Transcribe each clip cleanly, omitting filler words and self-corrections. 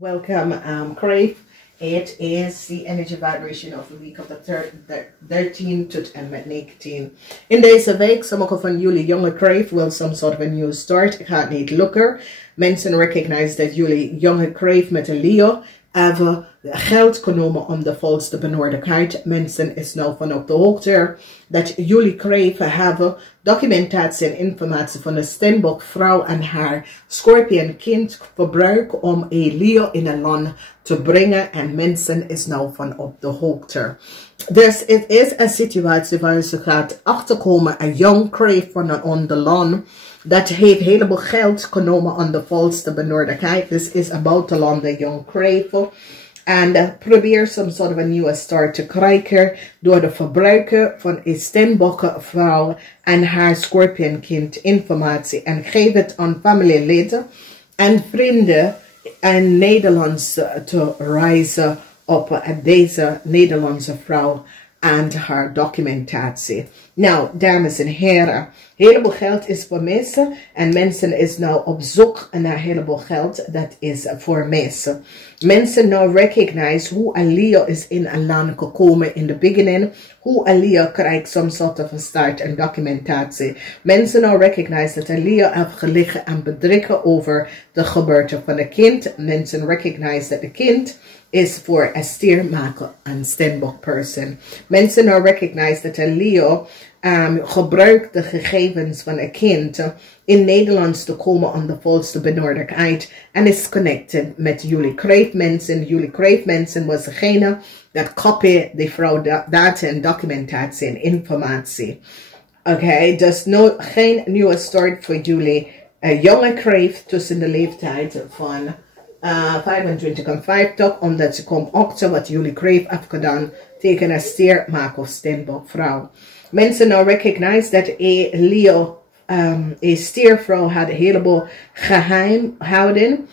Welcome, KREEFT. It is the energy vibration of the week of the 13th tot en met 19. In deze week, sommige van jullie jonge KREEFT wil some sort of a new start. Ik ga het niet lukken. Mensen recognize dat jullie jonge KREEFT met een Leo hebben geld genomen om de volste benodigdheid. Mensen is nou van op de hoogte dat jullie KREEFT hebben documentatie en informatie van een Steenbok vrouw en haar Scorpion kind gebruiken om een Leo in een land te brengen. En mensen is nou van op de hoogte. Dus het is een situatie waar ze gaat achterkomen. Een jong KREEFT van een onderland dat heeft heleboel geld genomen om de volste benodigdheid. Dus is about to land een jong KREEFT. En probeer some sort of a nieuwe start te krijgen door de verbruiken van een Steenbok vrouw en haar Scorpion kind informatie. En geef het aan familieleden en vrienden en Nederlands te reizen op deze Nederlandse vrouw en haar documentatie. Nou, dames en heren, heleboel geld is voor mensen en mensen is nou op zoek naar heleboel geld. Dat is voor mensen. Mensen nou recognize hoe een Leo is in een land gekomen in de beginning. Hoe een Leo krijgt some sort of a start en documentatie. Mensen nou recognize dat een Leo heeft gelegen en bedriegen over de geboorte van een kind. Mensen recognize dat de kind is voor een stiermaker en Steenbok person. Mensen nou recognize dat een Leo gebruikt de gegevens van een kind in Nederlands te komen om de volste benodigdheid en is connected met jullie KREEFT mensen. Jullie KREEFT mensen was degene dat copy de vrouw data en documentatie en informatie. Oké, dus geen nieuwe start voor jullie jonge KREEFT tussen de leeftijd van 25 en 50, omdat ze komen achter wat jullie KREEFT heeft gedaan tegen een stiermaker of Steenbok vrouw. Mensen nou recognize dat een Leo, een stiervrouw had een heleboel geheim houden.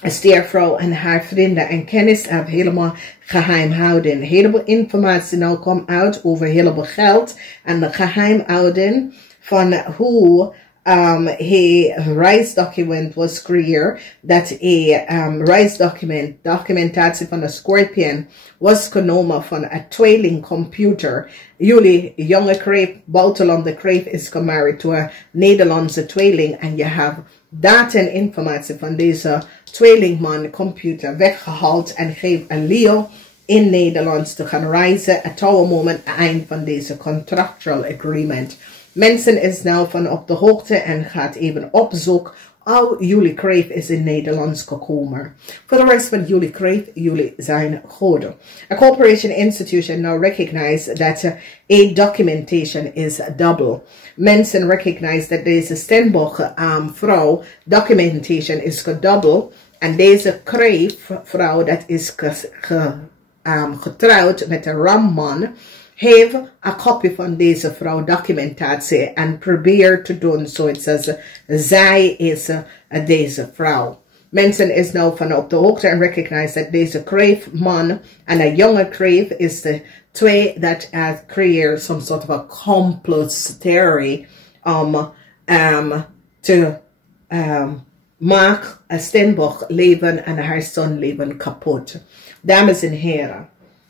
Een stiervrouw en haar vrienden en kennis hebben helemaal geheim houden. Een heleboel informatie nou komt uit over heleboel geld en de geheim houden van hoe reisdocument was creëerd, dat een documentatie van de Scorpion was genomen van een tweelingcomputer. Jullie jonge KREEFT, buitenlandse KREEFT is gemarried to een Nederlandse tweeling en je hebt data en informatie van deze tweelingman computer weggehaald en geeft een Leo in Nederlands te gaan reizen. Het oude moment eind van deze contractual agreement. Mensen is nou van op de hoogte en gaat even opzoeken hoe jullie KREEFT is in Nederlands gekomen. Voor de rest van jullie KREEFT, jullie zijn goed. A corporation institution now recognize that a documentation is double. Mensen recognize that deze Steenbok vrouw documentation is gedouble. En deze KREEFT vrouw dat is getrouwd met een ramman. Heeft een kopie van deze vrouw documentatie en probeer te doen zoals zij is deze vrouw. Mensen is nou van op de hoogte en recognize dat deze KREEFT man en een jonge KREEFT is de twee dat creëert some sort of a complot theory te maken een Steenbok leven en haar zoon leven kapot. Dames en heren.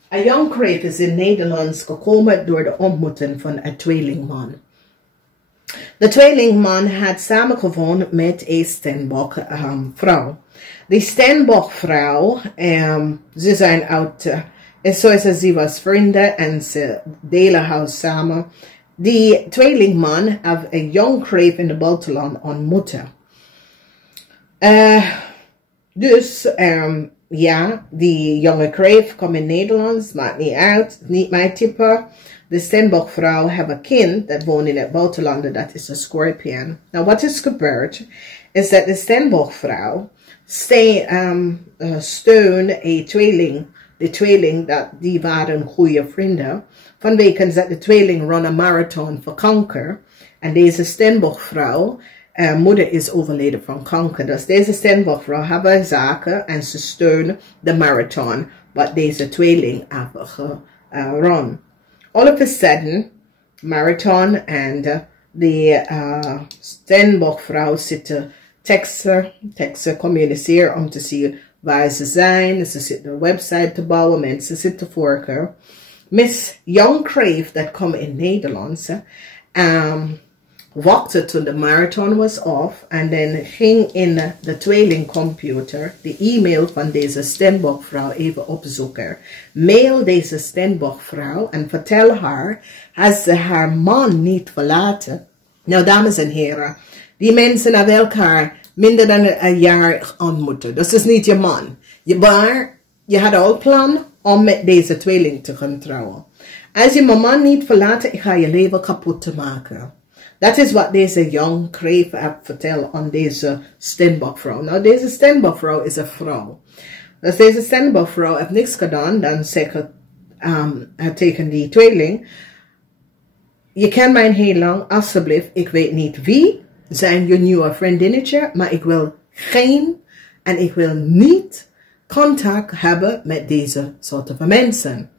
Een jong KREEFT is in Nederlands gekomen door de ontmoeting van een tweelingman. De tweelingman had samengewoond met een Steenbok vrouw. Die Steenbok vrouw, ze zijn oud, zoals ze was vrienden en ze delen huis samen. Die tweelingman heeft een jong KREEFT in de buitenland ontmoet. Ja, die jonge KREEFT komt in Nederlands, maakt niet uit, niet mijn type. De Steenbok vrouw heeft een kind dat woont in het buitenland, dat is een Scorpion. Nou, wat is gebeurd, is dat de Steenbok vrouw steun een tweeling. De tweeling, die waren goede vrienden. Vanwege dat de tweeling run een marathon voor kanker. En deze Steenbok vrouw moeder is overleden van kanker. Dus deze Steenbok vrouw hebben zaken en ze steunen de marathon. Wat deze tweeling hebben gerun. All of a sudden, marathon en de Steenbok vrouw zitten teksten communiceren om te zien waar ze zijn. Ze zitten een website te bouwen. Mensen zitten voor. Miss Young Crave, dat komt in Nederlands. Wakte toen de marathon was off. En dan ging in de tweelingcomputer de e-mail van deze Stenbock-vrouw even opzoeken. Mail deze Stenbock-vrouw en vertel haar als ze haar man niet verlaten. Nou, dames en heren, die mensen hebben elkaar minder dan een jaar ontmoeten. Dat is niet je man. Maar je had al plan om met deze tweeling te gaan trouwen. Als je mijn man niet verlaten, ik ga je leven kapot te maken. Dat is wat deze Young Crave heeft verteld aan deze Stenbock-vrouw. Nou, deze Stenbock-vrouw is een vrouw. Dus deze Stenbock-vrouw heeft niks gedaan dan zeggen tegen die tweeling. Je kent mij heel lang, alsjeblieft. Ik weet niet wie zijn je nieuwe vriendinnetje, maar ik wil geen en ik wil niet contact hebben met deze soorten van mensen.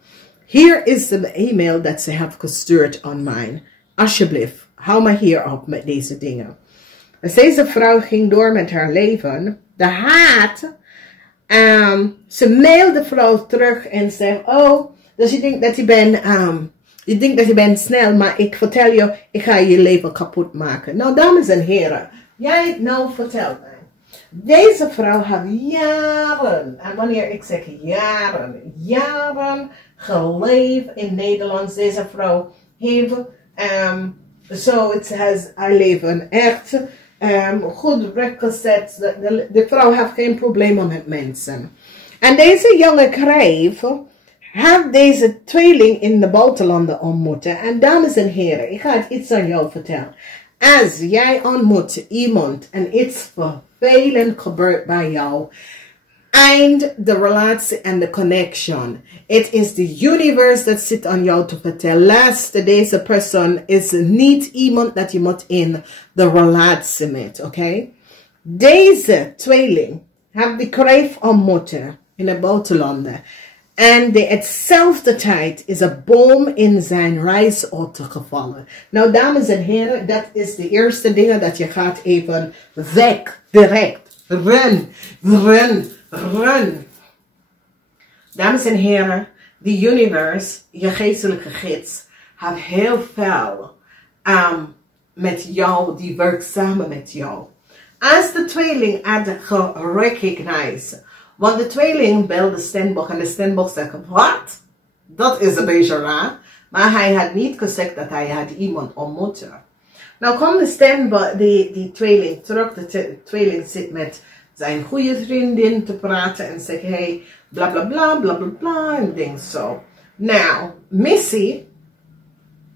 Hier is de e-mail dat ze heeft gestuurd aan mij. Alsjeblieft. Hou maar hier op met deze dingen. Dus deze vrouw ging door met haar leven. De haat. Ze mailde de vrouw terug en zei: oh, dus je denkt dat je bent snel, maar ik vertel je, ik ga je leven kapot maken. Nou, dames en heren, jij nou vertelt mij. Deze vrouw heeft jaren, en wanneer ik zeg jaren geleefd in Nederland. Deze vrouw heeft het has haar leven echt goed rechtgezet. De vrouw heeft geen problemen met mensen. En deze jonge Crave heeft deze tweeling in de buitenlanden ontmoeten. En dames en heren, ik ga iets aan jou vertellen. Als jij ontmoet iemand en iets vervelend gebeurt bij jou, eind de relatie en de connection. Het is de universe dat zit aan jou te vertellen. Laatste, deze persoon is niet iemand dat je moet in de relatie met, oké? Deze tweeling heeft de Crave ontmoeten in de buitenlanden. En hetzelfde tijd is een boom in zijn reisauto gevallen. Nou, dames en heren, dat is de eerste ding dat je gaat even weg, direct, run. Dames en heren, de universe, je geestelijke gids, heeft heel veel met jou, die werkt samen met jou. Als de tweeling had gerecognized, want de tweeling belde Stenbock en de Stenbock zegt: wat? Dat is een beetje raar. Maar hij had niet gezegd dat hij had iemand ontmoet. Nou komt de Stenbock, die tweeling terug. De tweeling zit met zijn goede vriendin te praten en zegt: hey, bla bla bla bla bla bla en denk zo. Nou, Missy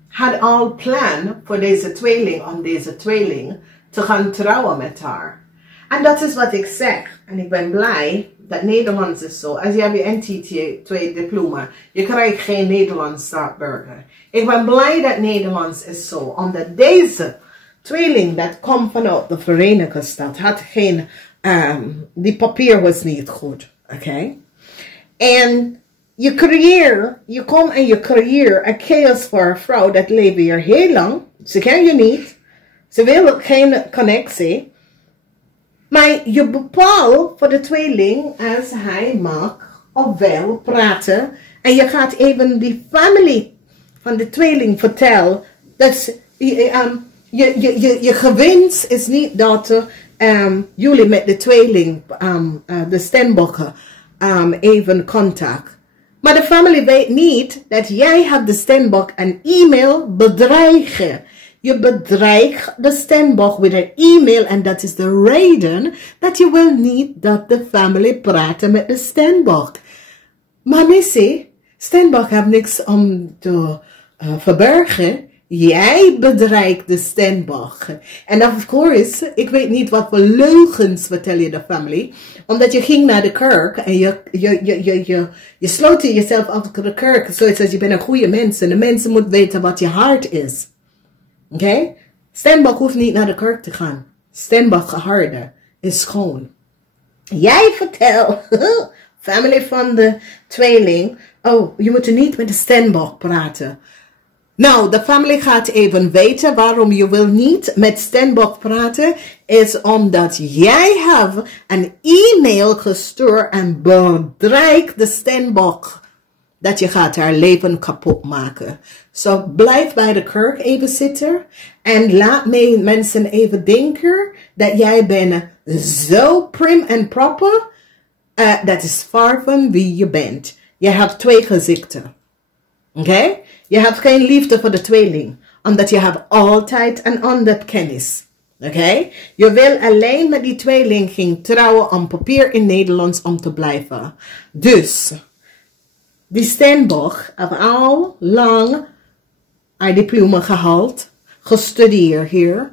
had al plan voor deze tweeling om deze tweeling te gaan trouwen met haar. En dat is wat ik zeg. En ik ben blij dat Nederlands is zo. Als je hebt je NT 2 diploma, je krijgt geen Nederlands staatsburger. Ik ben blij dat Nederlands is zo. Omdat deze tweeling dat komt vanuit de Verenigde Staten had geen, die papier was niet goed. Oké? En je komt en je creëert een chaos voor een vrouw dat leeft hier heel lang. Ze ken je niet. Ze wil geen connectie. Maar je bepaalt voor de tweeling als hij mag of wel praten. En je gaat even die familie van de tweeling vertellen. Dat je gewens is niet dat jullie met de tweeling, de Stenbocken, even contact. Maar de familie weet niet dat jij hebt de Stenbock een e-mail bedreigen. Je bedreigt de Stenbock met een e-mail en dat is de reden dat je wil niet dat de familie praten met de Stenbock. Maar Missy, Stenbock heeft niks om te verbergen. Jij bedreigt de Stenbock. En of course, ik weet niet wat voor leugens vertel je de familie. Omdat je ging naar de kerk en je sloot jezelf af de kerk. Zoals je bent een goede mens en de mensen moeten weten wat je hart is. Oké? Stenbock hoeft niet naar de kerk te gaan. Stenbock geharde is schoon. Jij vertelt, familie van de tweeling, oh, je moet niet met de Stenbock praten. Nou, de familie gaat even weten waarom je wil niet met Stenbok praten. Is omdat jij hebt een e-mail gestuurd en bedreigt de Stenbok. Dat je gaat haar leven kapot maken. Zo blijf bij de kerk even zitten. En laat mensen even denken dat jij bent zo prim en proper. Dat is far van wie je bent. Je hebt twee gezichten. Oké? Je hebt geen liefde voor de tweeling. Omdat je hebt altijd een ander kennis. Oké? Je wil alleen met die tweeling gaan trouwen om papier in Nederlands om te blijven. Dus, die Stenbok heeft al lang haar diploma gehaald. Gestudeerd hier.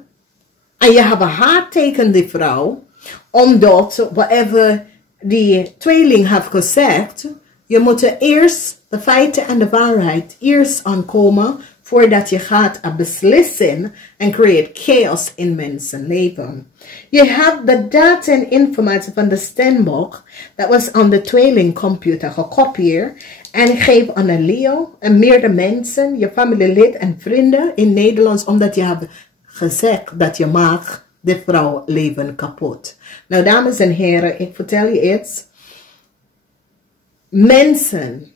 En je hebt haar tegen die vrouw. Omdat, whatever die tweeling heeft gezegd, je moet eerst de feiten en de waarheid eerst aankomen voordat je gaat beslissen en creëert chaos in mensenleven. Je hebt de data en informatie van de Stenbok, dat was aan de tweelingcomputer gekopieerd en geef aan een Leo en meerdere mensen, je familielid en vrienden in Nederlands, omdat je hebt gezegd dat je maakt de vrouw leven kapot. Nou, dames en heren, ik vertel je iets. Mensen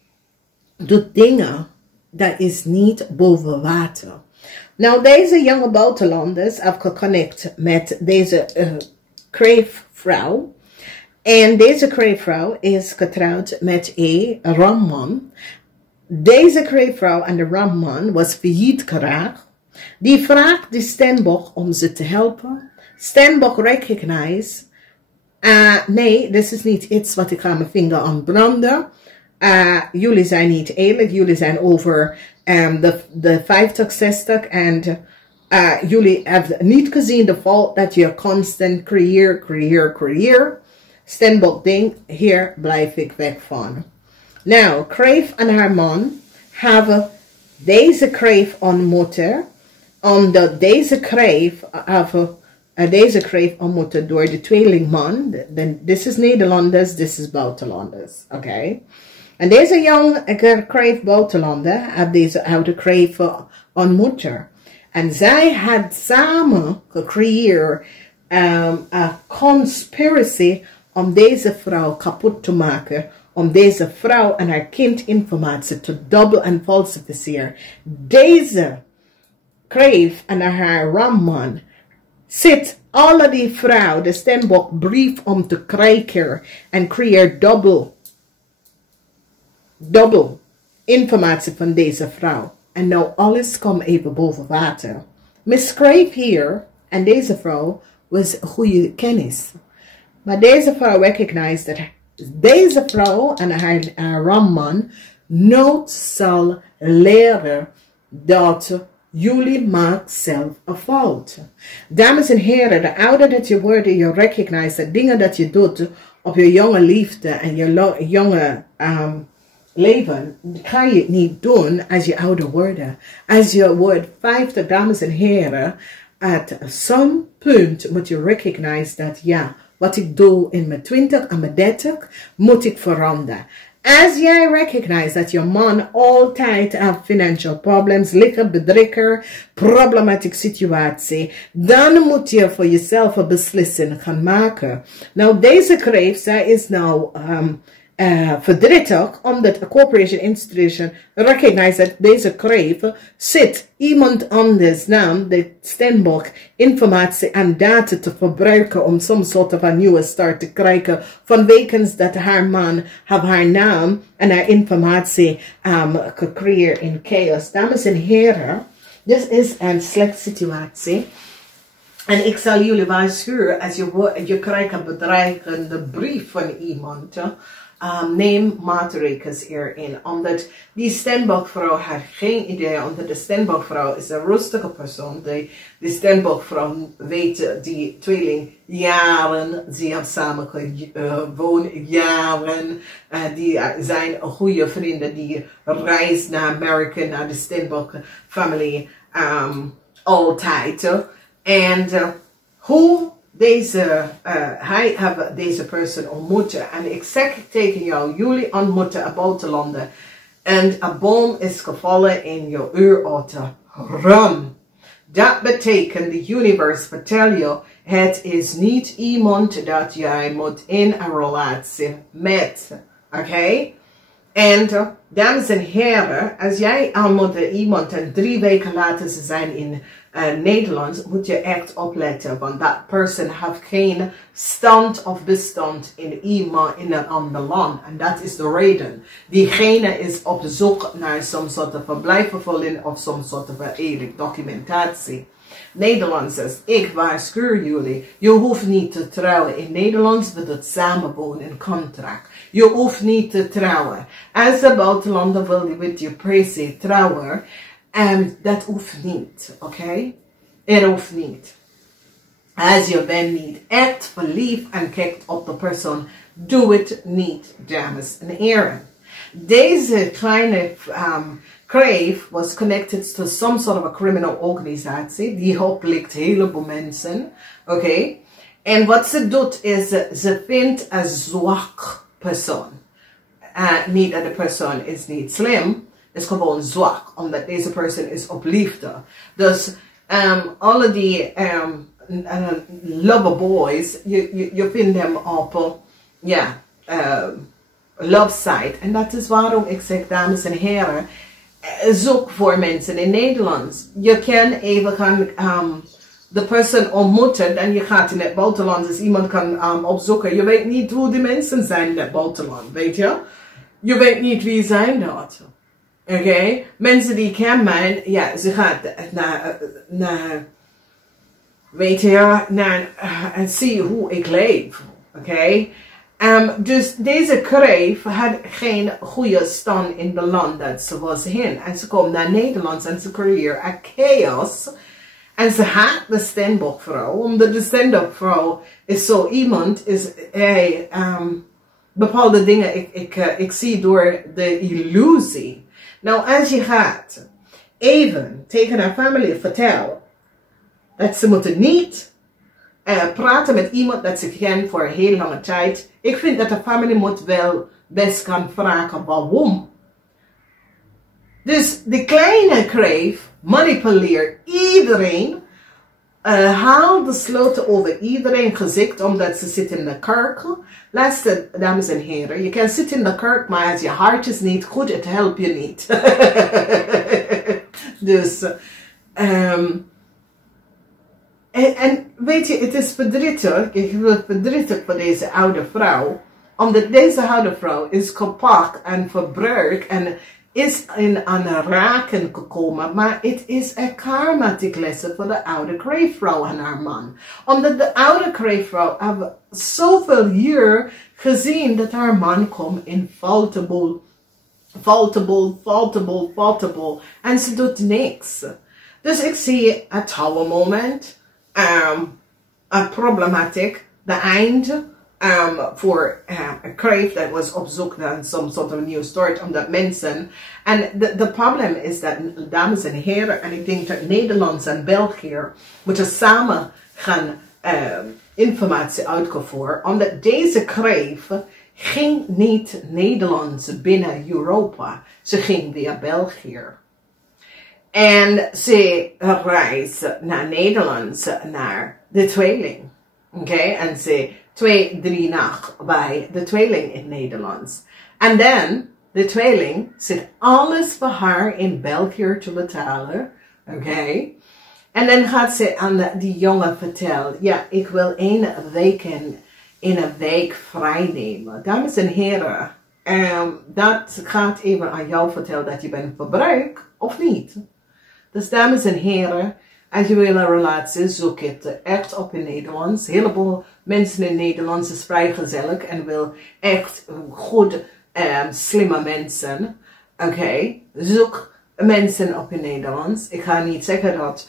doen dingen dat is niet boven water. Nou, deze jonge buitenlanders hebben geconnect met deze kreeftvrouw. En deze kreeftvrouw is getrouwd met een ramman. Deze kreeftvrouw en de ramman was failliet geraakt. Die vraagt de Stenbok om ze te helpen. Stenbok recognize. Nee, dit is niet iets wat ik ga mijn vinger aan branden. Jullie zijn niet eerlijk. Jullie zijn over de 50, 60. En jullie hebben niet gezien de fout dat je constant creëer. Stenbok denkt, hier blijf ik weg van. Nou, Kreef en haar man hebben deze Kreef ontmoeten. Omdat deze Kreef ontmoeten door de tweelingman. Dit is Nederlanders, dit is buitenlanders. Oké. En deze jonge Kreef buitenlander heeft deze oude Kreef ontmoeten. En zij had samen gecreëerd een conspiracy om deze vrouw kapot te maken. Om deze vrouw en haar kind informatie te dubbel en falsificeren. Deze Kreef en haar ramman zit alle die vrouw de Stenbok brief om te krijgen en creëert dubbel informatie van deze vrouw. En nou alles komt even boven water. Miss Kreef hier en deze vrouw was goede kennis. Maar deze vrouw recognized dat deze vrouw en haar ramman nooit zal leren dat jullie maken zelf een fout. Dames en heren, de ouder dat je wordt, je recognize de dingen dat je doet op je jonge liefde en je jonge leven, ga je het niet doen als je ouder wordt. Als je wordt 50, dames en heren, at some punt moet je recognize dat ja, wat ik doe in mijn 20 en mijn 30 moet ik veranderen. Als jij recognize dat je man altijd heeft financial problems, liggen, bedrijker, problematische situatie, dan moet je voor jezelf een beslissing gaan maken. Nou, deze Kreef, zij is nou verdrietig, omdat de corporation institution recognize dat deze Kreef zit iemand anders naam, de Stenbok, informatie en data te gebruiken om some soort van nieuwe start te krijgen, vanwege dat haar man heeft haar naam en haar informatie gecreëerd in chaos. Dames en heren, dit is een slechte situatie. En ik zal jullie waarschuwen, als je krijgt een bedreigende brief van iemand, neem maatregelen hierin. Omdat die Stenbok-vrouw had geen idee, omdat de Stenbok-vrouw is een rustige persoon. De Stenbok-vrouw weet die tweeling jaren, ze hebben samen gewoond jaren. Die zijn goede vrienden, die reizen naar Amerika, naar de Stenbok-familie altijd. En hoe hij heeft deze persoon ontmoet. En ik zeg tegen jou, jullie ontmoeten een buitenlander. En een boom is gevallen in je uurauto. Rum. Dat betekent, de universe vertelt je, het is niet iemand dat jij moet in een relatie met. Oké? En dames en heren, als jij al moet iemand en 3 weken later ze zijn in Nederland, moet je echt opletten. Want dat person heeft geen stand of bestand in iemand in een ander land. En dat is de reden. Diegene is op zoek naar some soort van verblijfvervulling of some soort van eerlijk documentatie. Nederlanders, ik waarschuw jullie. Je hoeft niet te trouwen. In Nederland wordt het samenwonen een contract. Je hoeft niet te trouwen. Als de buitenlander wil met je per se trouwen, dat hoeft niet, oké? Het hoeft niet. Als je bent niet echt verliefd en kijkt op de persoon, doe het niet, dames en heren. Deze kleine Crave was connected to some sort of a criminal organisatie. Die oplikt een heleboel mensen, oké? En wat ze doet is, ze vindt een zwak persoon. Niet dat de persoon is niet slim, is gewoon zwak, omdat deze persoon is op liefde. Dus alle die lover boys, je vindt hem op love site. En dat is waarom ik zeg, dames en heren, zoek voor mensen in Nederland. Je kan even gaan de persoon ontmoeten en je gaat in het buitenland, dus iemand kan opzoeken. Je weet niet hoe die mensen zijn in het buitenland, weet je? Je weet niet wie zijn dat. Oké? Mensen die kennen, ja, ze gaat naar weet je, en zie hoe ik leef. Oké? Dus deze Crave had geen goede stand in het land dat ze was in. En ze komt naar Nederland en ze creëert een chaos. En ze haat de stand-up-vrouw, omdat de stand-up-vrouw is zo iemand, is bepaalde dingen, ik zie door de illusie. Nou, als je gaat even tegen haar familie vertellen dat ze moeten niet praten met iemand dat ze kent voor een heel lange tijd. Ik vind dat de familie moet wel best gaan vragen waarom. Dus de kleine Crave manipuleert iedereen. Haal de sloten over iedereen gezicht omdat ze zitten in de kerk. Luister, dames en heren, je kan zitten in de kerk, maar als je hart is niet goed, het helpt je niet. Dus, en weet je, het is verdrietig, ik wil verdrietig voor deze oude vrouw, omdat deze oude vrouw is gepakt en verbruikt en is in aanraking gekomen, maar het is een karmatic lessen voor de oude Crave-vrouw en haar man. Omdat de oude Crave-vrouw heeft zoveel jaar gezien dat haar man komt in faultable. En ze doet niks. Dus ik zie een tower moment, een problematiek, de einde. Voor een Crave dat was op zoek naar some sort of new start, omdat mensen, en de probleem is dat, dames en heren, en ik denk dat Nederland en België moeten samen gaan informatie uitvoeren, omdat deze Crave ging niet Nederlands binnen Europa, ze ging via België. En ze reisde naar Nederland, naar de tweeling. Oké, en ze 2-3 nachten bij de tweeling in Nederland. En dan, de tweeling zit alles voor haar in België te betalen. Oké. En dan gaat ze aan die jongen vertellen, ja, ik wil 1 week in een week vrij nemen. Dames en heren, dat gaat even aan jou vertellen dat je bent verbruik, of niet. Dus dames en heren, als je wil een relatie, zoek het echt op in Nederlands. Een heleboel mensen in Nederland is vrij gezellig en wil echt goed, slimme mensen. Oké, zoek mensen op in Nederlands. Ik ga niet zeggen dat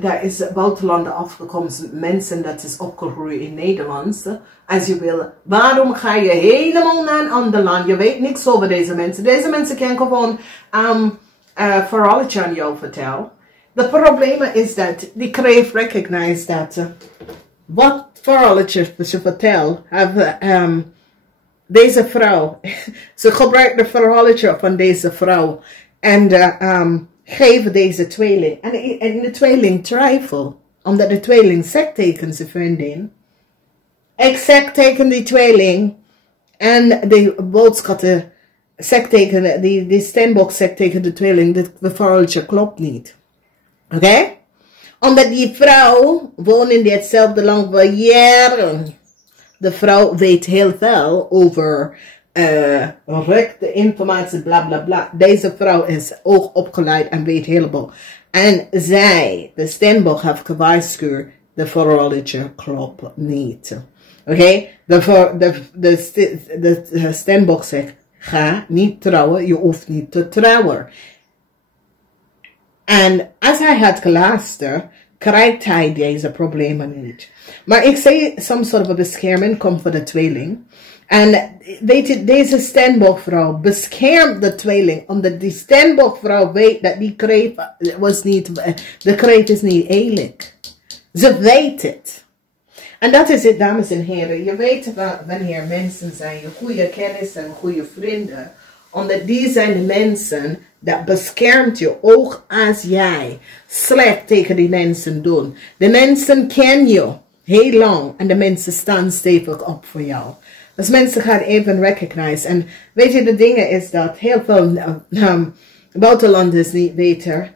daar is buitenlanden afgekomen mensen dat is opgegroeid in Nederland. Als je wil, waarom ga je helemaal naar een ander land? Je weet niks over deze mensen. Deze mensen kan gewoon verhaaltje aan jou vertellen. De probleem is dat die Crave recognize dat wat verhaaltje ze vertelt, deze vrouw, ze gebruikt de verhaaltje van deze vrouw en geven deze tweeling. En de tweeling twijfel, omdat de tweeling zegt tegen zijn vriendin. Ik zeg tegen die tweeling en de boodschappen zegt tegen, die steenbok zegt tegen de tweeling, dit verhaaltje klopt niet. Oké? Omdat die vrouw woont in ditzelfde land voor jaren. De vrouw weet heel veel over rechte informatie, bla bla bla. Deze vrouw is ook opgeleid en weet helemaal. En zij, de steenbok, heeft gewaarschuwd, de verhaaltje klopt niet. Oké? De steenbok zegt, ga niet trouwen, je hoeft niet te trouwen. En als hij had geluisterd, krijgt hij deze problemen niet. Maar ik zei, some sort of bescherming komt voor de tweeling. En weet je, deze steenbokvrouw beschermt de tweeling, omdat die steenbokvrouw weet dat die kreeft was niet, de kreeft is niet eerlijk. Ze weet het. En dat is het, dames en heren. Je weet wanneer mensen zijn, je goede kennis en goede vrienden. Omdat die zijn de mensen dat beschermt je ook als jij slecht tegen die mensen doet. De mensen kennen je heel lang en de mensen staan stevig op voor jou. Dus mensen gaan even recognize. En weet je, de dingen is dat heel veel buitenlanders niet weten.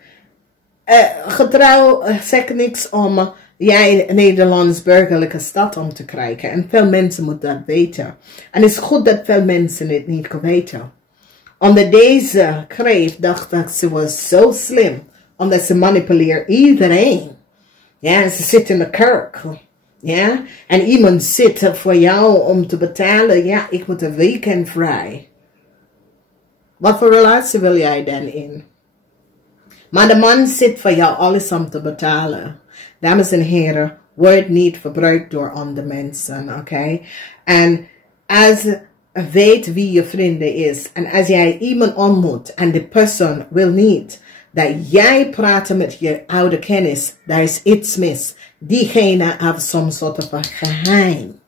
Getrouw zegt niks om jij een Nederlands burgerlijke stad om te krijgen. En veel mensen moeten dat weten. En het is goed dat veel mensen het niet weten. Omdat deze kreeft dacht dat ze was zo slim. Omdat ze manipuleert iedereen. Ja, en ze zit in de kerk. Ja, en iemand zit voor jou om te betalen. Ja, ik moet een weekend vrij. Wat voor relatie wil jij dan in? Maar de man zit voor jou alles om te betalen. Dames en heren, word niet verbruikt door andere mensen, oké? En als weet wie je vrienden is. En als jij iemand ontmoet en de persoon wil niet dat jij praat met je oude kennis, daar is iets mis. Diegene heeft soms soort van geheim.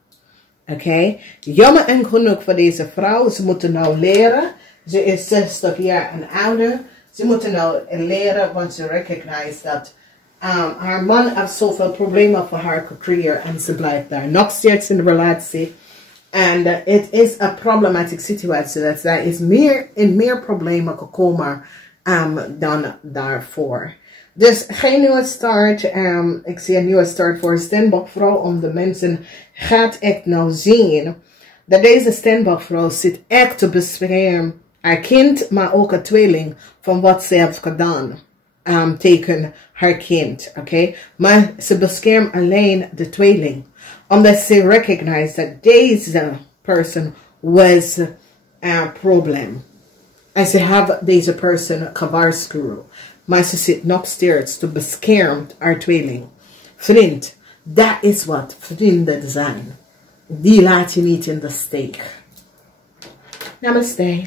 Oké? Jammer en genoeg voor deze vrouw. Ze moeten nou leren. Ze is 60 jaar en ouder. Ze moeten nou leren, want ze recognize dat haar man heeft zoveel problemen voor haar gecreëerd en ze blijft daar nog steeds in de relatie. En het is een problematische situatie. Dat zij is meer problemen gekomen dan daarvoor. Dus geen nieuwe start. Ik zie een nieuwe start voor steenbokvrouw. Om de mensen gaat echt nou zien dat deze steenbokvrouw zit echt te beschermen haar kind, maar ook een tweeling van wat ze heeft gedaan tegen haar kind. Oké? Maar ze beschermt alleen de tweeling. Omdat ze recognize dat deze person was een probleem. En ze hebben deze persoon gewaarschuwd. Maar ze zit nog steeds te beschermen haar tweeling. Vriend, dat is wat vrienden zijn. Die laat je niet in de steek. Namaste.